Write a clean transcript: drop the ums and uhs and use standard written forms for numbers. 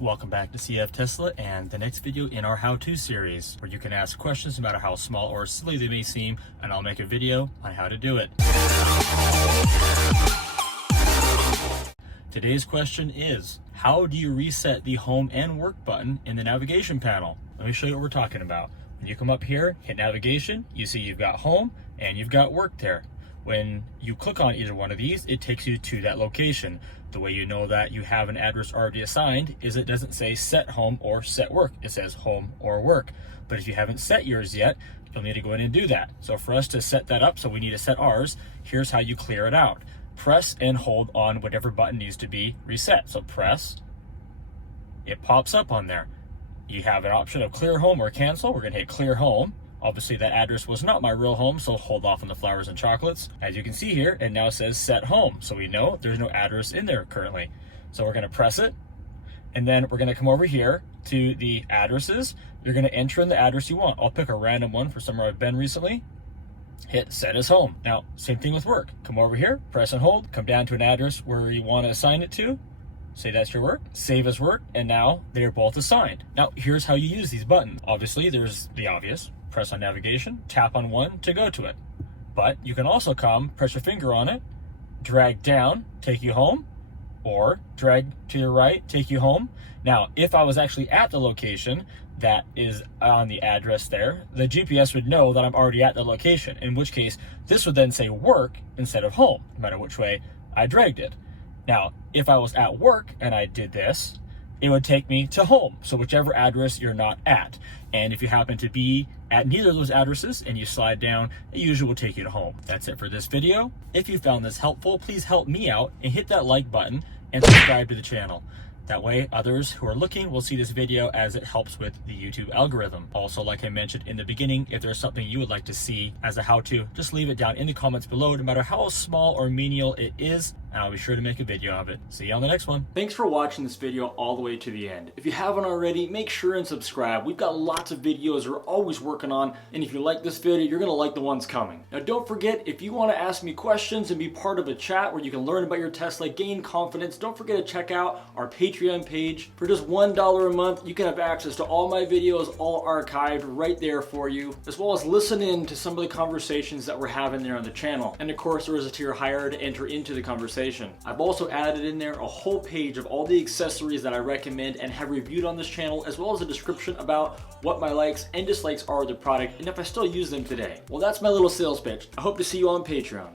Welcome back to CfTesla and the next video in our how-to series, where you can ask questions no matter how small or silly they may seem, and I'll make a video on how to do it. Today's question is, how do you reset the home and work button in the navigation panel? Let me show you what we're talking about. When you come up here, hit navigation, you see you've got home and you've got work there. When you click on either one of these, it takes you to that location. The way you know that you have an address already assigned is it doesn't say set home or set work. It says home or work. But if you haven't set yours yet, you'll need to go in and do that. So for us to set that up, so we need to set ours, here's how you clear it out. Press and hold on whatever button needs to be reset. So press, it pops up on there. You have an option of clear home or cancel. We're gonna hit clear home. Obviously that address was not my real home, so hold off on the flowers and chocolates. As you can see here, it now says set home. So we know there's no address in there currently. So we're gonna press it, and then we're gonna come over here to the addresses. You're gonna enter in the address you want. I'll pick a random one for somewhere I've been recently. Hit set as home. Now, same thing with work. Come over here, press and hold, come down to an address where you wanna assign it to. Say that's your work, save as work, and now they're both assigned. Now, here's how you use these buttons. Obviously, there's the obvious. Press on navigation, tap on one to go to it. But you can also come, press your finger on it, drag down, take you home, or drag to your right, take you home. Now, if I was actually at the location that is on the address there, the GPS would know that I'm already at the location, in which case this would then say work instead of home, no matter which way I dragged it. Now, if I was at work and I did this, it would take me to home, so whichever address you're not at. And if you happen to be at neither of those addresses and you slide down, it usually will take you to home. That's it for this video. If you found this helpful, please help me out and hit that like button and subscribe to the channel. That way others who are looking will see this video, as it helps with the YouTube algorithm. Also, like I mentioned in the beginning, if there's something you would like to see as a how-to, just leave it down in the comments below, no matter how small or menial it is, and I'll be sure to make a video of it. See you on the next one. Thanks for watching this video all the way to the end. If you haven't already, make sure and subscribe. We've got lots of videos we're always working on, and if you like this video, you're gonna like the ones coming. Now don't forget, if you wanna ask me questions and be part of a chat where you can learn about your Tesla, gain confidence, don't forget to check out our Patreon page. For just $1 a month, you can have access to all my videos, all archived right there for you, as well as listen in to some of the conversations that we're having there on the channel. And of course, there is a tier higher to enter into the conversation. I've also added in there a whole page of all the accessories that I recommend and have reviewed on this channel, as well as a description about what my likes and dislikes are of the product and if I still use them today. Well, that's my little sales pitch. I hope to see you on Patreon.